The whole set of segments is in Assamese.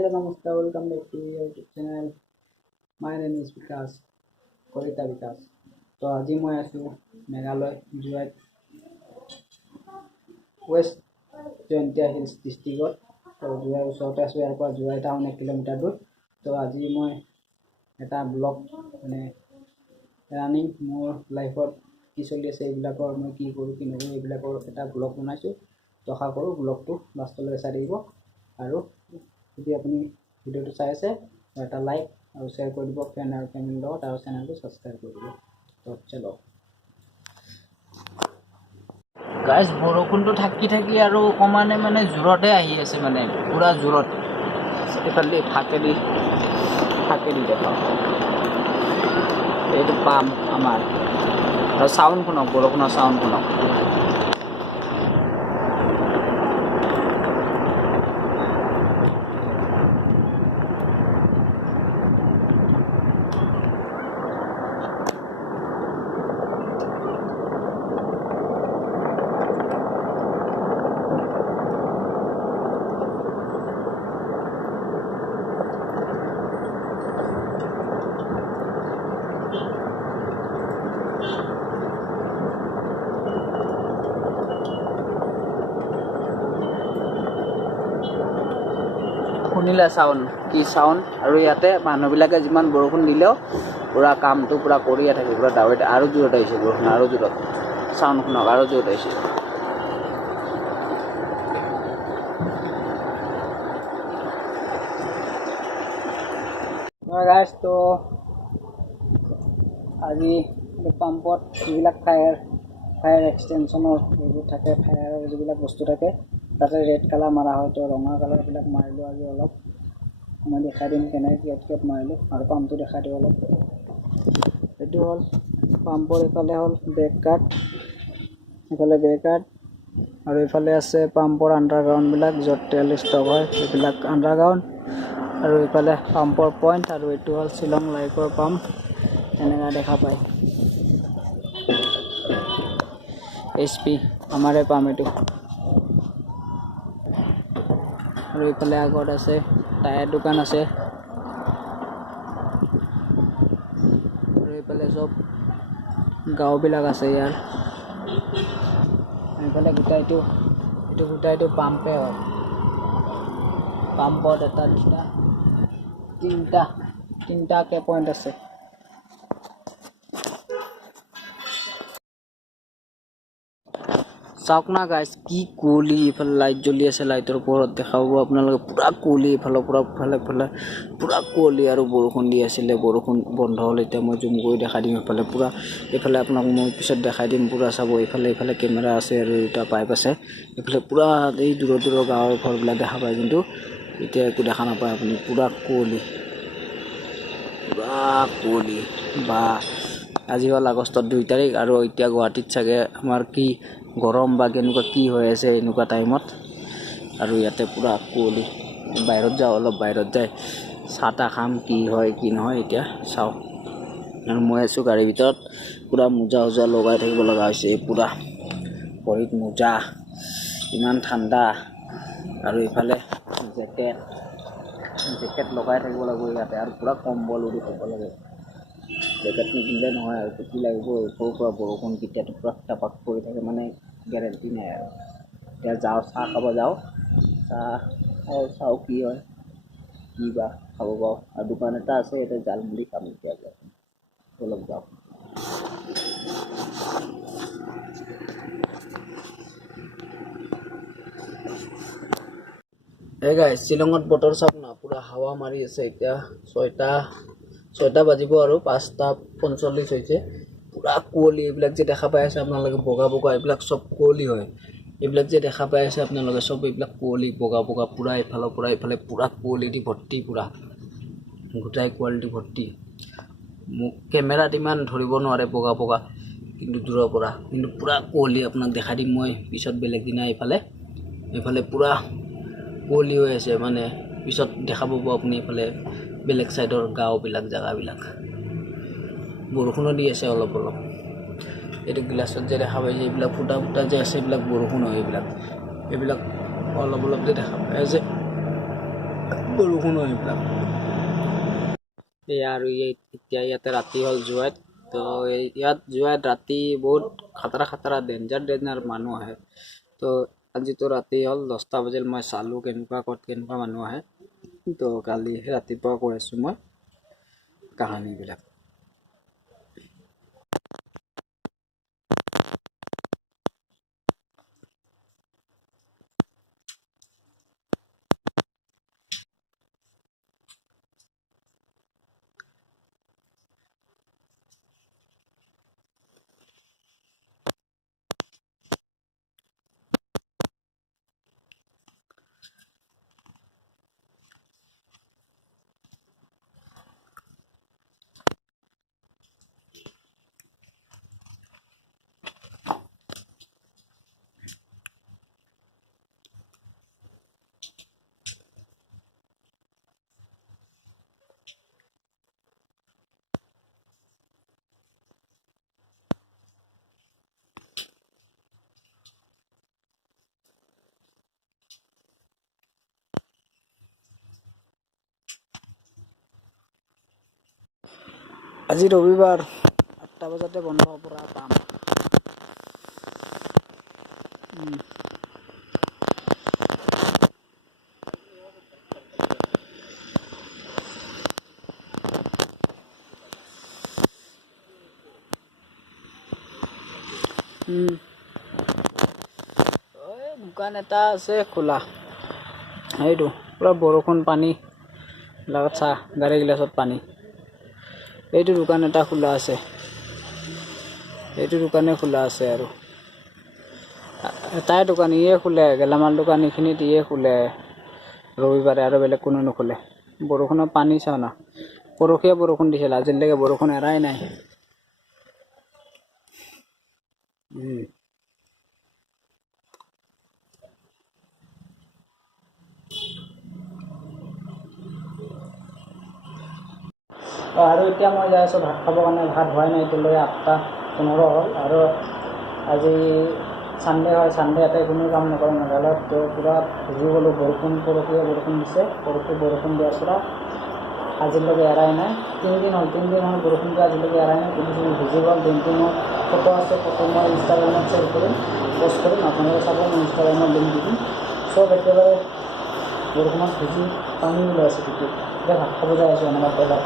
hello, namaskar. Welcome back to your YouTube channel. My name is Vikas, Korita Vikas. So, আজি মই আছো মেঘালয় জুৱাইত ৱেষ্ট জয়ন্তীয়া হিলছ ডিষ্ট্ৰিক্টত। তো জুৱাইৰ ওচৰতে আছো, ইয়াৰ পৰা জুৱাই টাউন 1 কিলোমিটাৰ দূৰ। তো আজি মই এটা ব্লগ মানে ৰানিং মোৰ লাইফত কি চলি আছে এইবিলাকৰ মই কি কৰোঁ কি নকৰোঁ এইবিলাকৰ এটা ব্লগ বনাইছোঁ। তো আশা কৰোঁ ব্লগটো লাষ্টলৈ চাই দিব আৰু যদি আপুনি ভিডিঅ'টো চাই আছে এটা লাইক আৰু শ্বেয়াৰ কৰি দিব ফ্ৰেণ্ড আৰু ফেমিলিৰ লগত আৰু চেনেলটো ছাবস্ক্ৰাইব কৰি দিব। তো চলো গাইজ, বৰষুণটো থাকি থাকি আৰু অকণমানে মানে জোৰতে আহি আছে, মানে পূৰা জোৰত। এইফালে ফাকেদি দেখাওঁ, এইটো পাম আমাৰ আৰু চাউণ্ড শুনক, বৰষুণৰ চাউণ্ড শুনক। শুনিলে চাউণ্ড, কি চাউণ্ড। আৰু ইয়াতে মানুহবিলাকে যিমান বৰষুণ দিলেও পূৰা কামটো পূৰা কৰিয়ে থাকে, পূৰা ডাৱৰীত আৰু জোৰত আহিছে বৰষুণ, আৰু জোৰত চাউণ্ড শুনক, আৰু জোৰত আহিছে। গাইজ, তো আজি পাম্পত যিবিলাক ফায়াৰ এক্সটেনশ্যনৰ এইবোৰ থাকে, ফায়াৰৰ যিবিলাক বস্তু থাকে তাতে ৰেড কালাৰ মাৰা হয়। তো ৰঙা কালাৰবিলাক মাৰিলোঁ আজি অলপ, মই দেখাই দিম কেনেকৈ কিয়ত মাৰিলোঁ আৰু পাম্পটো দেখাই দিওঁ অলপ। এইটো হ'ল পাম্পৰ, এইফালে হ'ল বেক কাট, এইফালে বেক কাট, আৰু এইফালে আছে পাম্পৰ আণ্ডাৰগ্ৰাউণ্ডবিলাক য'ত তেল ষ্টক হয়, এইবিলাক আণ্ডাৰগ্ৰাউণ্ড। আৰু এইফালে পাম্পৰ পইণ্ট, আৰু এইটো হ'ল শ্বিলং লাইফৰ পাম্প, এনেকুৱা দেখা পায়। HP আমাৰে পাম্প এইটো। আৰু এইফালে আগত আছে টায়াৰ দোকান আছে, আৰু এইফালে চব গাঁওবিলাক আছে ইয়াৰ। এইফালে গোটাইটো পাম্পে হয়। পাম্পত এটা দুটা তিনিটাকে পইণ্ট আছে। চাওক না গাইজ, কি কুঁৱলী। এইফালে লাইট জ্বলি আছে, লাইটৰ ওপৰত দেখাব আপোনালোকে পূৰা কুঁৱলী, এইফালৰ পৰা ফালে পূৰা কুঁৱলী আৰু বৰষুণ দি আছিলে। বৰষুণ বন্ধ হ'ল, এতিয়া মই জুম কৰি দেখাই দিম। এইফালে আপোনাক মই পিছত দেখাই দিম, পূৰা চাব। এইফালে কেমেৰা আছে আৰু এটা পাইপ আছে। এইফালে পূৰা এই দূৰৰ গাঁৱৰ ঘৰবিলাক দেখা পায়, কিন্তু এতিয়া একো দেখা নাপায় আপুনি। পূৰা কুঁৱলী বা আজি হ'ল আগষ্টৰ 2 তাৰিখ, আৰু এতিয়া গুৱাহাটীত চাগে আমাৰ কি গৰম বা কেনেকুৱা কি হৈ আছে এনেকুৱা টাইমত। আৰু ইয়াতে পূৰা কুঁৱলী। বাহিৰত যাওঁ, অলপ বাহিৰত যায় চাহ তাহ খাম, কি হয় কি নহয় এতিয়া চাওঁ। আৰু মই আছোঁ গাড়ীৰ ভিতৰত, পূৰা মোজা লগাই থাকিব লগা হৈছে। পূৰা ভৰিত মোজা, ইমান ঠাণ্ডা। আৰু এইফালে জেকেট লগাই থাকিব লাগিব ইয়াতে, আৰু পূৰা কম্বল উৰি থাকিব লাগে। জেকেট নিপিন্ধিলে নহয় আৰু টুপি লাগিব। ওপৰৰ পৰা বৰষুণ কেতিয়াতো পূৰা টাপাক পৰি থাকে, মানে গেৰেণ্টি নাই আৰু। এতিয়া যাওঁ, চাহ খাব যাওঁ, চাওঁ কি হয়, কি বা খাব পাওঁ। আৰু দোকান এটা আছে, ইয়াতে জালমুড়ি খাম এতিয়া। অলপ যাওঁ। এই গাইজ, শ্বিলঙত বতৰ চাওক না, পূৰা হাৱা মাৰি আছে। এতিয়া 6টা বাজিব আৰু 5:45 হৈছে। পূৰা কুঁৱলী, এইবিলাক যে দেখা পাই আছে আপোনালোকে বগা এইবিলাক চব কুঁৱলী হয়। এইবিলাক যে দেখা পাই আছে আপোনালোকে চব এইবিলাক কুঁৱলী বগা পূৰা এইফালৰ পৰা এইফালে পূৰা কুঁৱলী দি ভৰ্তি, পূৰা গোটাই কুঁৱলী দি ভৰ্তি। মোক কেমেৰাত ইমান ধৰিব নোৱাৰে বগা, কিন্তু দূৰৰ পৰা কিন্তু পূৰা কুঁৱলী আপোনাক দেখাই দিম মই পিছত বেলেগ দিনা। এইফালে পূৰা কুঁৱলী হৈ আছে, মানে পিছত দেখা পাব আপুনি। এইফালে বেলেগ চাইডৰ গাঁওবিলাক, জেগাবিলাক বৰষুণো দি আছে অলপ। এইটো গ্লাছত যে দেখা পাইছে, এইবিলাক ফুটা যে আছে, এইবিলাক বৰষুণ হয়। এইবিলাক অলপ যে দেখা পাই আছে বৰষুণ হয় এইবিলাক এই আৰু এতিয়া ইয়াতে ৰাতি হ'ল জুৱাইত তো ইয়াত জুৱাইত ৰাতি বহুত খাতৰা ডেঞ্জাৰ মানুহ আহে তো আজিতো ৰাতি হ'ল 10টা বজিল মই চালোঁ কেনেকুৱা মানুহ আহে তো কালি ৰাতিপুৱা কৈ আছোঁ মই কাহানীবিলাক আজি ৰবিবাৰ 8টা বজাতে বন্ধ পৰা কাম দোকান এটা আছে খোলা এইটো পুৰা বৰষুণ পানী লগত চাহ গাড়ী গিলাচত পানী এইটো দোকান এটা খোলা আছে এইটো দোকানে খোলা আছে আৰু এটাই দোকান ইয়ে খোলে গেলামাল দোকান এইখিনিত ইয়ে খোলে ৰবিবাৰে আৰু বেলেগ কোনো নোখোলে বৰষুণৰ পানী চাওঁ না পৰহিয়ে বৰষুণ দিছিল আজিলৈকে বৰষুণ এৰাই নাই আৰু এতিয়া মই যাই আছোঁ ভাত খাবৰ কাৰণে ভাত হোৱাই নাই এতিয়ালৈ 8:15 হ'ল আৰু আজি চানডে হয় চানডে ইয়াতে কোনো কাম নকৰে মেঘালয়ত তো পুৰা ভিজি গ'লোঁ পৰহিয়ে বৰষুণ দিছে পৰহি বৰষুণ দিয়াৰ পৰা আজিলৈকে এৰাই নাই 3 দিন হ'ল বৰষুণটো আজিলৈকে এৰাই নাই কিন্তু ভিজি গ'ল দিনটো মোৰ ফটো আছে ফটো মই ইনষ্টাগ্ৰামত শ্বেয়াৰ কৰিম পষ্ট কৰিম আপোনালোকে চাব মই ইনষ্টাগ্ৰামত লিংক দি দিম চব একেবাৰে বৰষুণত ভিজি পানী ওলাই আছে তেতিয়া এতিয়া ভাত খাব যাই আছোঁ এনেকুৱা পেলাত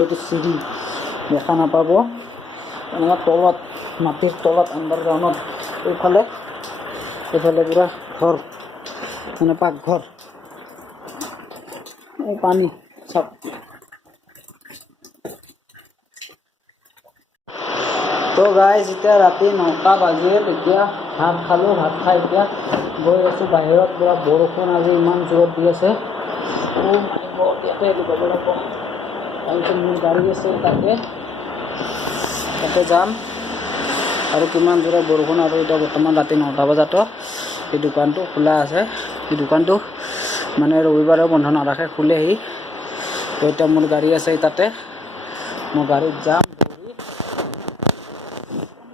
এইটো চিৰি দেখা নাপাব এনেকুৱা তলত মাটিৰ তলত আণ্ডাৰগ্ৰাউণ্ডত এইফালে পুৰা ঘৰ মানে পাকঘৰ এই পানী চাওক তো গাইজ এতিয়া ৰাতি 9টা বাজিয়ে তেতিয়া ভাত খালোঁ ভাত খাই এতিয়া গৈ আছোঁ বাহিৰত পুৰা বৰষুণ আজি ইমান জোৰত দি আছে ইয়াতে লুকাব লাগিব তাৰপিছত মোৰ গাড়ী আছে তাতে যাম আৰু কিমান জোৰে বৰষুণ আৰু এতিয়া বৰ্তমান ৰাতি 9টা বজাতো এই দোকানটো খোলা আছে এই দোকানটো মানে ৰবিবাৰেও বন্ধ নাৰাখে খোলেহি তো এতিয়া মোৰ গাড়ী আছে তাতে মই গাড়ীত যাম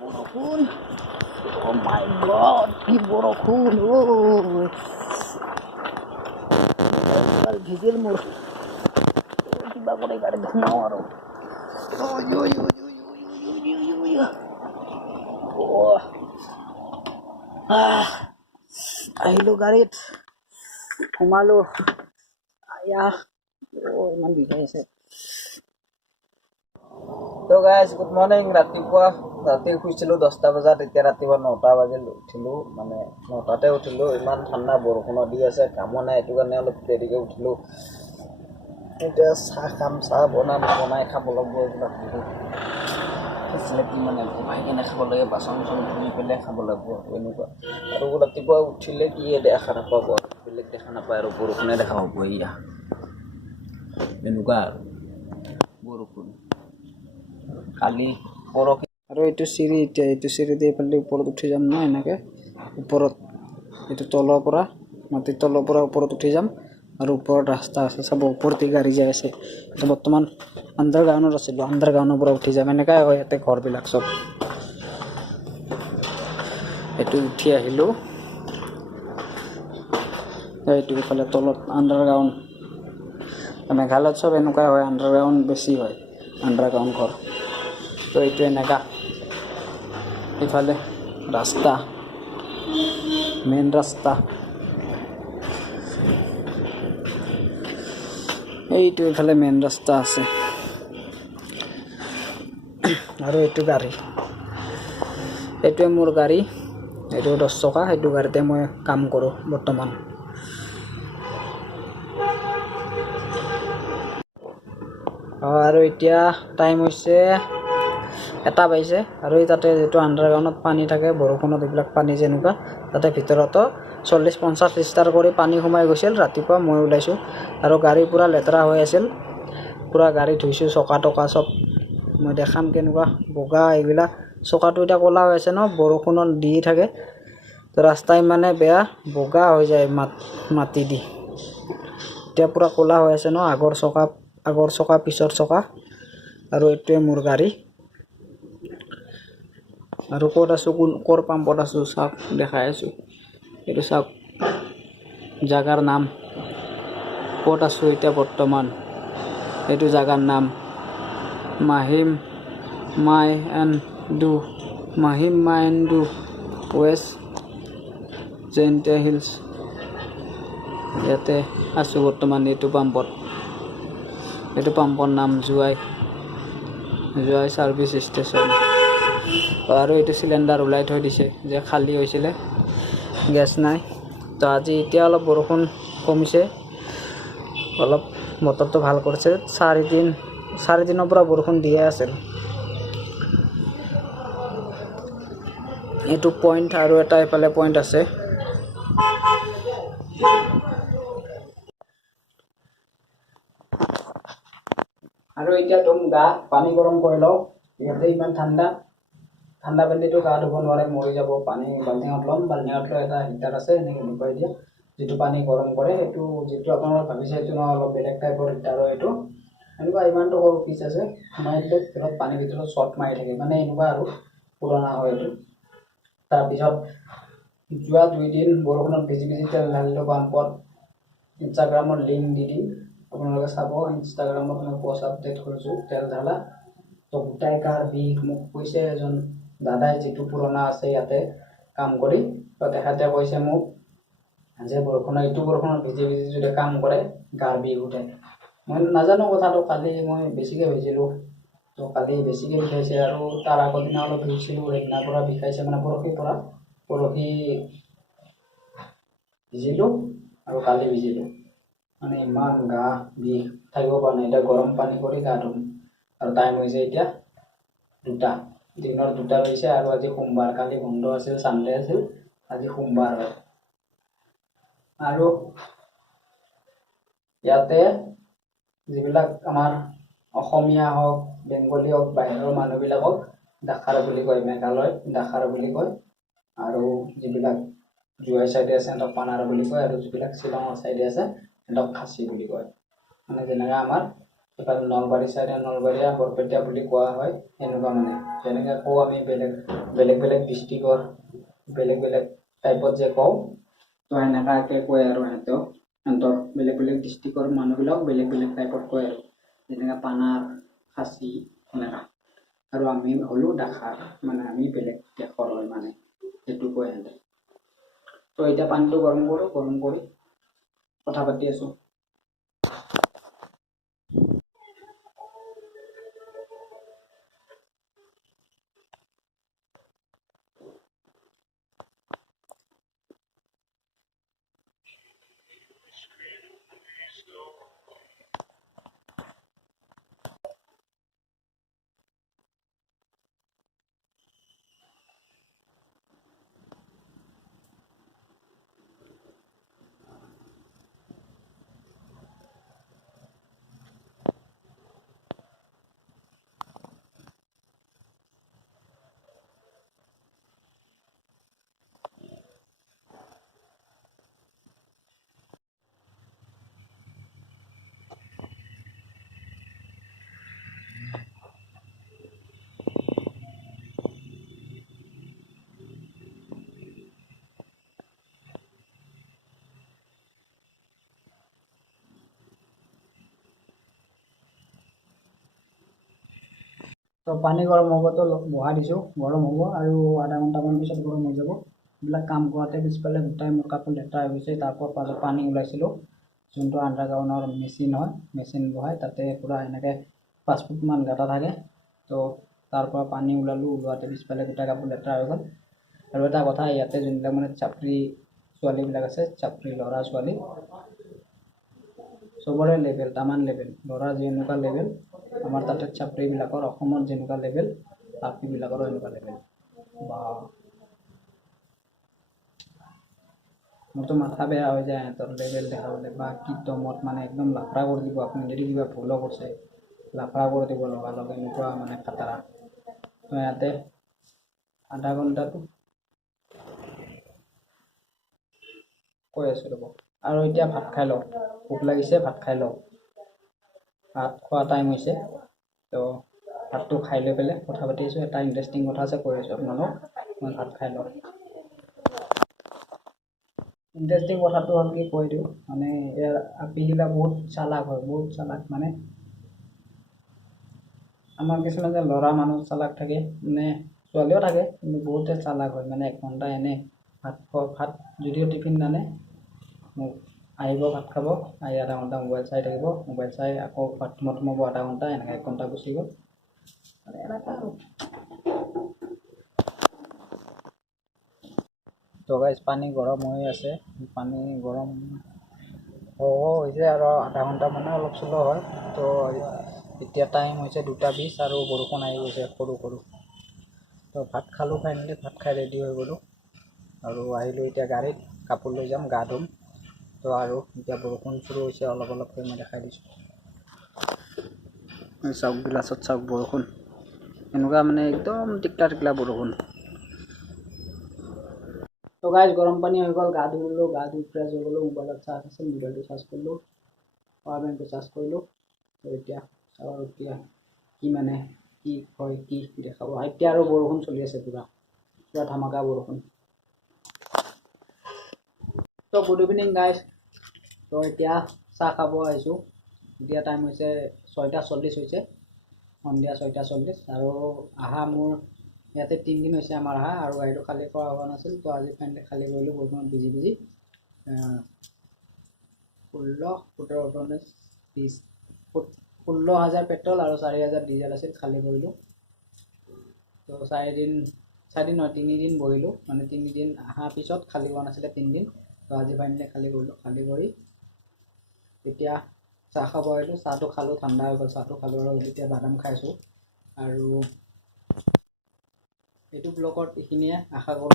বৰষুণ Oh my God, কি বৰষুণ ভিজিল মোৰ কিবা কৰি গাড়ীত সোমাওঁ আৰু আহিলোঁ গাড়ীত সোমালোঁ ইমান বিষাই আছে তো গাইজ গুড মৰ্ণিং ৰাতি শুইছিলোঁ 10টা বজাত এতিয়া ৰাতিপুৱা 9টা বাজিল উঠিলোঁ মানে 9টাতে উঠিলোঁ ইমান ঠাণ্ডা বৰষুণো দি আছে কামো নাই এইটো কাৰণে অলপ দেৰিকৈ উঠিলোঁ এতিয়া চাহ খাম চাহ বনাই খাব লাগিব এইবিলাক ফেচিলিটি মানে বনাই কিনে খাব লাগে বাচন ধুই পেলাই খাব লাগিব এনেকুৱা আৰু ৰাতিপুৱা উঠিলে কি দেখা নাপাব বেলেগ দেখা নাপায় আৰু বৰষুণে দেখা পাব এয়া এনেকুৱা আৰু বৰষুণ কালি পৰহি আৰু এইটো চিৰি এতিয়া এইটো চিৰি দি এইফালে ওপৰত উঠি যাম ন এনেকৈ ওপৰত এইটো তলৰ পৰা মাটিৰ তলৰ পৰা ওপৰত উঠি যাম আৰু ওপৰত ৰাস্তা আছে চাব ওপৰতে গাড়ী যাই আছে এইটো বৰ্তমান আণ্ডাৰগ্ৰাউণ্ডত আছিলোঁ আণ্ডাৰগ্ৰাউণ্ডৰ পৰা উঠি যাম এনেকুৱাই হয় ইয়াতে ঘৰবিলাক চব এইটো উঠি আহিলোঁ এইটো ইফালে তলত আণ্ডাৰগ্ৰাউণ্ড মেঘালয়ত চব এনেকুৱাই হয় আণ্ডাৰগ্ৰাউণ্ড বেছি হয় আণ্ডাৰগ্ৰাউণ্ড ঘৰ তো এইটো এনেকা ইফালে ৰাস্তা মেইন ৰাস্তা এইটো ইফালে মেইন ৰাস্তা আছে আৰু এইটো গাড়ী এইটোৱে মোৰ গাড়ী এইটো 10 চকা এইটো গাড়ীতে মই কাম কৰোঁ বৰ্তমান আৰু এতিয়া টাইম হৈছে 1টা বাজিছে আৰু তাতে যেটো আণ্ডাৰগ্ৰাউণ্ডত পানী থাকে বৰষুণত এইবিলাক পানী যেনেকুৱা তাতে ভিতৰতো 40-50 লিটাৰ কৰি পানী সোমাই গৈছিল ৰাতিপুৱা মই ওলাইছো আৰু গাড়ী পুৰা লেতেৰা হৈ আছিল পুৰা গাড়ী ধুইছো চকা টকা সব মই দেখাম কেনেকুৱা বগা এইবিলাক চকাটো এটা কলা হৈ আছে ন বৰষুণত দি থাকে তো ৰাস্তা মানে বেয়া বগা হৈ যায় মাটি দি এতিয়া পুৰা কলা হৈ আছে ন আগৰ চকা পিছৰ চকা আৰু এইটোৱে মোৰ গাড়ী আৰু ক'ত আছো কোৰ পাম্পত আছো চাওক দেখাই আছো এইটো চাওক জাগাৰ নাম ক'ত আছো এতিয়া বৰ্তমান এইটো জাগাৰ নাম মাহিম মাইণ্ডু ৱেষ্ট জেন্টে হিলছ ইয়াতে আছো বৰ্তমান এইটো পাম্পৰ নাম জুৱাই সাৰ্ভিস ষ্টেচন আৰু এইটো সিলিন্ডাৰ ওলাই থৈ দিছে যে খালি হৈছিলে গ্যাস নাই তো আজি এতিয়া অলপ বৰষুণ কমিছে অলপ বতৰটো ভাল কৰিছে 4 দিনৰ পৰা বৰষুণ দিয়ে আছিল এইটো পইণ্ট আৰু এটা ইফালে পইণ্ট আছে আৰু এতিয়া তুমি পানী গৰম কৰি লও ইয়াতে ইমান ঠাণ্ডা পানীটো গা ধুব নোৱাৰে মৰি যাব পানী বাল্টিঙত ল'ম বাল্টিঙত লৈ এটা হিটাৰ আছে এনেকৈ লুকাই দিয়া যেটো পানী গৰম কৰে এইটো যেটো আপোনালোকে ভাবিছে এইটো ন অলপ বেলেগ টাইপৰ হিটাৰ হয় এইটো এনেকুৱা ইমানটো সৰু পিচ আছে মাৰি দিলে ভিতৰত পানী ভিতৰত শ্বট মাৰি থাকে মানে এনেকুৱা আৰু পুৰণা হয় এইটো তাৰপিছত যোৱা 2 দিন বৰষুণত ভিজি তেল ঢালিলো পাম্পত ইনষ্টাগ্ৰামত লিংক দি দিম আপোনালোকে চাব ইনষ্টাগ্ৰামত মই পোষ্ট আপডেট কৰিছো তেল ঢালা তো গোটাই কাৰ বিষ মোক কৈছে এজন দাদাই যেটো পুৰণা আছে ইয়াতে কাম কৰি তো তেখেতে কৈছে মোক যে বৰষুণত ভিজি যদি কাম কৰে গাৰ বিষ উঠে মই নাজানো কথাটো কালি মই বেছিকৈ ভিজিলো তো কালি বেছিকৈ বিষাইছে আৰু তাৰ আগৰ দিনা অলপ ভিজিছিলো সেইদিনাৰ পৰা বিষাইছে মানে পৰহি ভিজিলো আৰু কালি ভিজিলো মানে ইমান গা বিষ থাকিব পৰা নাই এতিয়া গৰম পানী কৰি গা ধুম আৰু টাইম হৈছে এতিয়া 2টা দিনৰ 2টা হৈছে আৰু আজি সোমবাৰ কালি বন্ধ আছিল সানডে আছিল আজি সোমবাৰ হয় আৰু ইয়াতে যিবিলাক আমাৰ অসমীয়া হওক বেংগলী হওক বাহিৰৰ মানুহবিলাকক দাখাৰ বুলি কয় মেঘালয় দাখাৰ বুলি কয় আৰু যিবিলাক জুৱাই সাইডে আছে সিহঁতক পানাৰ বুলি কয় আৰু যিবিলাক শ্বিলঙৰ সাইডে আছে সিহঁতক খাচী বুলি কয় মানে যেনেকৈ আমাৰ এফালে নলবাৰী সাইডে নলবাৰীয়া বৰপেটীয়া বুলি কোৱা হয় এনেকুৱা মানে যেনেকৈ কওঁ আমি বেলেগ ডিষ্ট্ৰিক্টৰ বেলেগ টাইপত যে কওঁ তো এনেকুৱাকৈ কয় আৰু সিহঁতৰ বেলেগ ডিষ্ট্ৰিক্টৰ মানুহবিলাক বেলেগ টাইপত কয় আৰু যেনেকৈ পানাৰ খাচী এনেকুৱা আৰু আমি হ'লো দাখাৰ মানে আমি বেলেগ দেশৰ হয় মানে সেইটো কয় সিহঁতে তো এতিয়া পানীটো গৰম কৰি কথা পাতি আছো তো পানী গৰম হ'বতো বহাই দিছোঁ, গৰম হ'ব আৰু আধা ঘণ্টামান পিছত গৰম হৈ যাব। এইবিলাক কাম কৰোঁতে পিছফালে গোটাই মোৰ কাপোৰ লেতেৰা হৈ গৈছে। তাৰপৰা পাছত পানী ওলাইছিলোঁ, যোনটো আণ্ডাৰগ্ৰাউণ্ডৰ মেচিন হয়, মেচিন বহাই তাতে পূৰা এনেকৈ 5 ফুটমান গাঁটা থাকে। তো তাৰপৰা পানী ওলালোঁ, ওলোৱাতে পিছফালে গোটাই কাপোৰ লেতেৰা হৈ গ'ল। আৰু এটা কথা, ইয়াতে যোনবিলাক মানে চাপৰি ছোৱালীবিলাক আছে, চাপৰি ল'ৰা ছোৱালী চবৰে লেভেল তামান লেভেল, ল'ৰা যেনেকুৱা লেভেল আমাৰ তাতে চাপৰিবিলাকৰ অসমত যেনেকুৱা লেভেল বাকীবিলাকৰো এনেকুৱা লেভেল। বা মোৰতো মাথা বেয়া হৈ যায় সিহঁতৰ লেভেল দেখাবলৈ। বা কি দমত মানে একদম লাফৰা কৰি দিব, আপুনি যদি কিবা ভুলো কৰিছে লাফৰা কৰি দিব লগালগ, এনেকুৱা মানে খাটাৰা। তো ইয়াতে আধা ঘণ্টাটো কৈ আছোঁ ৰ'ব। আৰু এতিয়া ভাত খাই লওঁ, ভোক লাগিছে, ভাত খাই লওঁ। ভাত খোৱা টাইম হৈছে, তো ভাতটো খাই লৈ পেলাই কথা পাতি আছোঁ। এটা ইণ্টাৰেষ্টিং কথা আছে, কৈ আছোঁ আপোনালোক। মই ভাত খাই লওঁ। ইণ্টাৰেষ্টিং কথাটো হ'ল কি কৈ দিওঁ, মানে ইয়াৰ আপীগিলা বহুত চালাক হয়, বহুত চালাক। মানে আমাৰ কিছুমান যে ল'ৰা মানুহ চালাক থাকে, মানে ছোৱালীও থাকে, কিন্তু বহুতে চালাক হয়। মানে 1 ঘণ্টা এনেই ভাত যদিও টিফিন নানে, আহিব ভাত খাব, আহি আধা ঘণ্টা মোবাইল চাই থাকিব, মোবাইল চাই আকৌ বাথৰুমত সোমাব আধা ঘণ্টা, এনেকৈ 1 ঘণ্টা গুচি গ'ল। মানে এনেকুৱা আৰু। তো গাইজ পানী গৰম হৈ আছে, পানী গৰম হৈছে আৰু আধা ঘণ্টা মানে অলপ শ্ল' হয়। তো এতিয়া টাইম হৈছে 2:20 আৰু বৰষুণ আহি গৈছে সৰু সৰু। তো ভাত খালোঁ, ফাইনেলি ভাত খাই ৰেডি হৈ গ'লোঁ আৰু আহিলোঁ এতিয়া গাড়ীত, কাপোৰ লৈ যাম, গা ধুম। তো আৰু এতিয়া বৰষুণ শুৰু হৈছে অলপ অলপকৈ, মই দেখাই দিছোঁ। চাওক গিলাচত চাওক বৰষুণ, এনেকুৱা মানে একদম টিকলা টিকলা বৰষুণ। তো গাইজ গৰম পানী হৈ গ'ল, গা ধুলোঁ, গা ধুই ফ্ৰেছ হৈ গ'লোঁ। মোবাইলত চাৰ্জ আছিল, মোবাইলটো চাৰ্জ কৰিলোঁ, পাৱাৰ বেংকটো চাৰ্জ কৰিলোঁ। তো এতিয়া চাওঁ আৰু এতিয়া কি মানে কি হয়, কি দেখাব। এতিয়া আৰু বৰষুণ চলি আছে, পূৰা ধামাকা বৰষুণ। তো গুড ইভিনিং গাইজ। তো এতিয়া চাহ খাব আহিছোঁ। এতিয়া টাইম হৈছে 6:40 হৈছে, সন্ধিয়া 6:40। আৰু আহা মোৰ ইয়াতে 3 দিন হৈছে আমাৰ আহা, আৰু গাড়ীটো খালী কৰা হোৱা নাছিল। তো আজি ফাইনেলি খালী কৰিলোঁ বৰষুণত ভিজি ভিজি। 16, 17, 18, 19, 20, 16,000 পেট্ৰল আৰু 4,000 ডিজেল আছিল, খালী কৰিলোঁ। তো 4 দিন নহয়, 3 দিন বহিলোঁ, মানে 3 দিন অহাৰ পিছত খালী হোৱা নাছিলে 3 দিন। তো আজি ফাইনেলি খালী কৰিলোঁ, খালী কৰি এতিয়া চাহ খাব আহিলোঁ। চাহটো খালোঁ, ঠাণ্ডা হৈ গ'ল চাহটো খালোঁ, আৰু এতিয়া বাদাম খাইছোঁ। আৰু এইটো ব্লগত এইখিনিয়ে, আশা কৰোঁ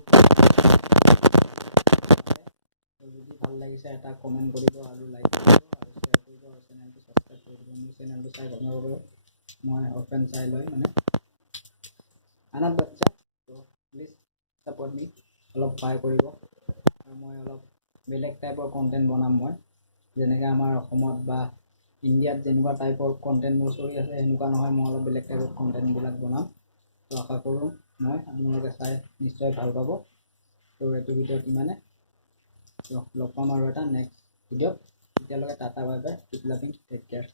যদি ভাল লাগিছে এটা কমেণ্ট কৰিব আৰু লাইক কৰিব আৰু শ্বেয়াৰ কৰিব আৰু চেনেলটো ছাবস্ক্ৰাইব কৰি দিব। মোৰ চেনেলটো চাই গম পাব, মই অপেন চাই লয় মানে আনাত বাচ্চা। তো প্লিজ ছাপৰ্ট মি, অলপ সহায় কৰিব। আৰু মই অলপ বেলেগ টাইপৰ কণ্টেণ্ট বনাম, মই যেনেকৈ আমাৰ অসমত বা ইণ্ডিয়াত যেনেকুৱা টাইপৰ কণ্টেণ্টবোৰ চলি আছে, সেনেকুৱা নহয়, মই অলপ বেলেগ টাইপৰ কণ্টেণ্টবিলাক বনাম। তো আশা কৰোঁ মই আপোনালোকে চাই নিশ্চয় ভাল পাব। তো এইটো ভিডিঅ'ত ইমানে, লগ পাম আৰু এটা নেক্সট ভিডিঅ'ত। তেতিয়ালৈকে tata bye bye, keep loving, take care.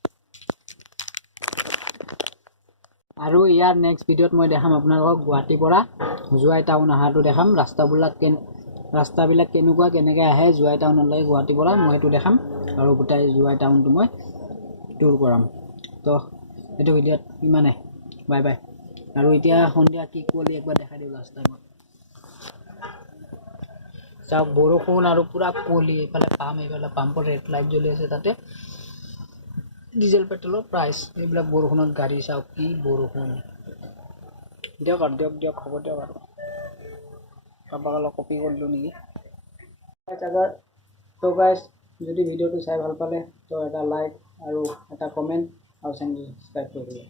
আৰু ইয়াৰ নেক্সট ভিডিঅ'ত মই দেখাম আপোনালোকক গুৱাহাটীৰ পৰা জোৱাই টাউন অহাটো দেখাম। ৰাস্তাবিলাক কেনেকুৱা, কেনেকৈ আহে জোৱাই টাউনলৈকে গুৱাহাটীৰ পৰা, মই সেইটো দেখাম। আৰু গোটেই জোৱাই টাউনটো মই টুৰ কৰাম। তো এইটো ভিডিঅ'ত ইমানে, বাই বাই। আৰু এতিয়া সন্ধিয়া কি কুঁৱলী একবাৰ দেখাই দিওঁ লাষ্ট টাইমত। চাওক বৰষুণ আৰু পূৰা কুঁৱলী, এইফালে পাম্পৰ ৰেড লাইট জ্বলি আছে, তাতে ডিজেল পেট্ৰলৰ প্ৰাইচ, এইবিলাক বৰষুণত গাড়ী চাওক কি বৰষুণ। দিয়ক আৰু দিয়ক হ'ব দিয়ক আৰু কাৰোবাক অলপ কপি কৰিলোঁ নেকি। তো গাইজ যদি ভিডিঅ'টো চাই ভাল পালে তো এটা লাইক আৰু এটা কমেণ্ট আৰু চেনেলটো ছাবস্ক্ৰাইব কৰি দিব।